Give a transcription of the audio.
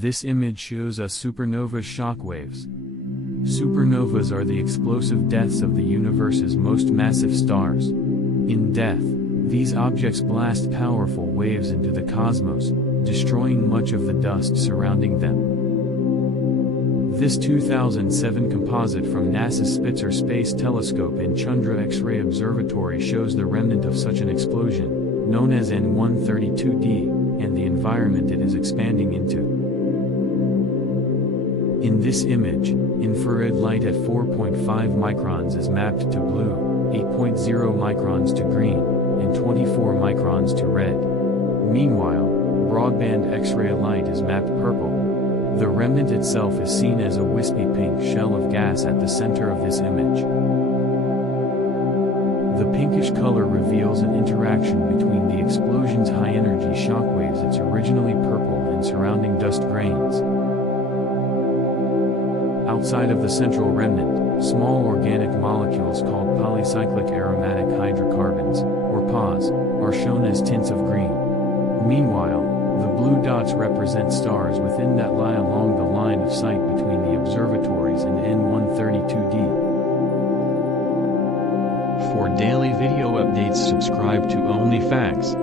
This image shows us supernova shockwaves. Supernovas are the explosive deaths of the universe's most massive stars. In death, these objects blast powerful waves into the cosmos, destroying much of the dust surrounding them. This 2007 composite from NASA's Spitzer Space Telescope in Chandra X-ray Observatory shows the remnant of such an explosion, known as N132D, and the environment it is expanding into. In this image, infrared light at 4.5 microns is mapped to blue, 8.0 microns to green, and 24 microns to red. Meanwhile, broadband X-ray light is mapped purple. The remnant itself is seen as a wispy pink shell of gas at the center of this image. The pinkish color reveals an interaction between the explosion's high-energy shockwaves, its originally purple, and surrounding dust grains. Outside of the central remnant, small organic molecules called polycyclic aromatic hydrocarbons, or PAHs, are shown as tints of green. Meanwhile, the blue dots represent stars within that lie along the line of sight between the observatories and N132D. For daily video updates, subscribe to Only Facts.